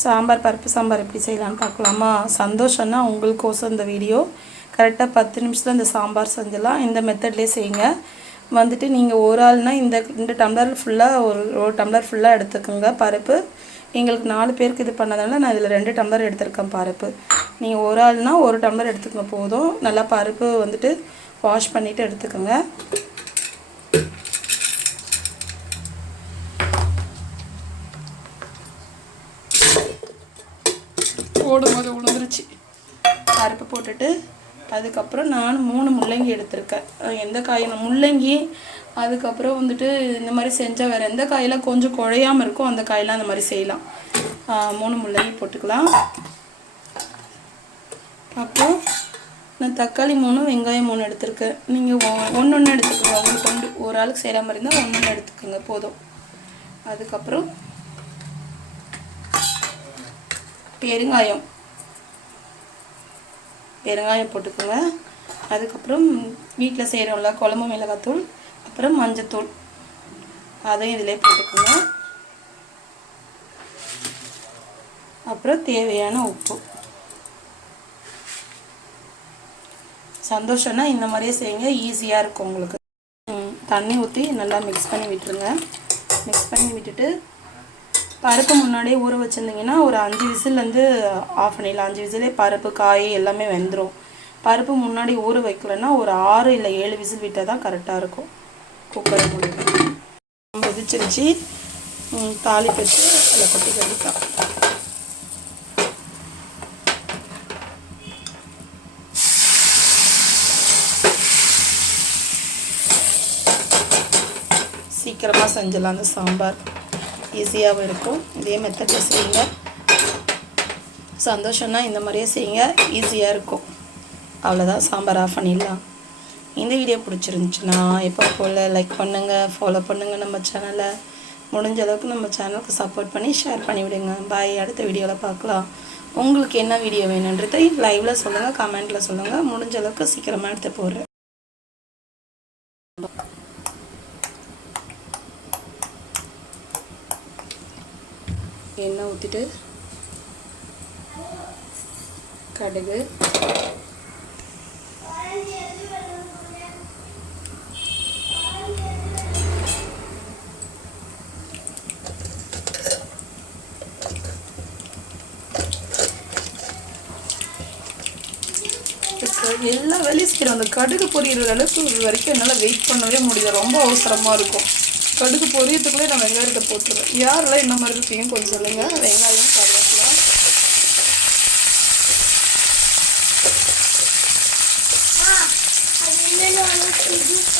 சாம்பார் பருப்பு சாம்பார் எப்படி செய்யலான்னு பார்க்கலாமா? சந்தோஷம்னா உங்களுக்கோசம் இந்த வீடியோ. கரெக்டாக பத்து நிமிஷத்தில் இந்த சாம்பார் செஞ்சிடலாம். இந்த மெத்தட்லேயே செய்யுங்க. வந்துட்டு நீங்கள் ஒரு ஆள்னால் இந்த இந்த டம்ளர் ஃபுல்லாக ஒரு ஒரு டம்ளர் ஃபுல்லாக எடுத்துக்கோங்க பருப்பு. எங்களுக்கு நாலு பேருக்கு இது பண்ணதுனால நான் இதில் ரெண்டு டம்ளர் எடுத்திருக்கேன் பருப்பு. நீங்கள் ஒரு ஆள்னால் ஒரு டம்ளர் எடுத்துக்கங்க போதும். நல்லா பருப்பு வந்துட்டு வாஷ் பண்ணிவிட்டு எடுத்துக்கோங்க. போடும்போது உளுந்துருச்சு. பருப்பு போட்டுட்டு அதுக்கப்புறம் நான் மூணு முள்ளங்கி எடுத்திருக்கேன். எந்த காயும் முள்ளங்கி அதுக்கப்புறம் வந்துட்டு இந்த மாதிரி செஞ்சால் வேறு எந்த காயெல்லாம் கொஞ்சம் குழையாமல் இருக்கோ அந்த காயெல்லாம் அந்த மாதிரி செய்யலாம். மூணு முள்ளங்கி போட்டுக்கலாம். அப்புறம் நான் தக்காளி மூணு வெங்காயம் மூணு எடுத்திருக்கேன். நீங்கள் ஒன்று ஒன்று எடுத்துக்கோங்க. உங்களுக்கு கொண்டு ஒரு ஆளுக்கு செய்கிற மாதிரி இருந்தால் ஒன்று ஒன்று எடுத்துக்கோங்க. போதும். அதுக்கப்புறம் பெருங்காயம். பெருங்காயம் போட்டுக்கோங்க. அதுக்கப்புறம் வீட்டில் செய்கிறோம்ல குழம்பு மிளகாத்தூள் அப்புறம் மஞ்சத்தூள். அதையும் இதிலே போட்டுக்கோங்க. அப்புறம் தேவையான உப்பு. சந்தோஷம்னா இந்த மாதிரியே செய்யுங்க. ஈஸியாக இருக்கும் உங்களுக்கு. தண்ணி ஊற்றி நல்லா மிக்ஸ் பண்ணி விட்டுருங்க. மிக்ஸ் பண்ணி விட்டுட்டு பருப்பு முன்னாடியே ஊற வச்சுருந்தீங்கன்னா ஒரு அஞ்சு விசிலேருந்து ஆஃப் பண்ணிடலாம் அஞ்சு விசிலே பருப்பு காய் எல்லாமே வெந்துடும் பருப்பு முன்னாடி ஊற வைக்கலன்னா ஒரு ஆறு இல்லை ஏழு விசில் விட்டால் தான் கரெக்டாக இருக்கும். குக்கரை முடியும் கொதிச்சிருச்சு ம், தாளிப்பு வச்சு அதில் கொட்டி கட்டிக்கலாம். சீக்கிரமாக செஞ்சிடலாம் அந்த சாம்பார். ஈஸியாகவும் இருக்கும். இதே மெத்தடில் செய்யுங்க. சந்தோஷம்னா இந்த மாதிரியே செய்யுங்க. ஈஸியாக இருக்கும். அவ்வளோதான் சாம்பார் ஆஃப் பண்ணிடலாம். இந்த வீடியோ பிடிச்சிருந்துச்சுன்னா எப்போ போல் லைக் பண்ணுங்கள் ஃபாலோ பண்ணுங்கள் நம்ம சேனலை முடிஞ்ச அளவுக்கு நம்ம சேனலுக்கு சப்போர்ட் பண்ணி ஷேர் பண்ணி விடுங்க. பாய் அடுத்த வீடியோவில் பார்க்கலாம். உங்களுக்கு என்ன வீடியோ வேணுன்றதை லைவில் சொல்லுங்கள் கமெண்ட்டில் சொல்லுங்கள் முடிஞ்ச அளவுக்கு சீக்கிரமாக எடுத்து போடுறேன். எண்ணெய் ஊற்றிட்டு கடுகு. எல்லா வேலையும் செய்கிறோம் அந்த கடுகு பொரியிற அளவுக்கு இது வரைக்கும் என்னால் வெயிட் பண்ணவே முடியல. ரொம்ப அவசரமாக இருக்கும். கடுகு பொரியத்துக்குள்ளே நான் வெங்காயத்தை போட்டுருவேன். யாரெல்லாம் என்ன மாதிரி இருக்கீங்க கொஞ்சம் சொல்லுங்கள் வெங்காயம் கருவேப்பிலை. அது என்னன்னு யூஸ்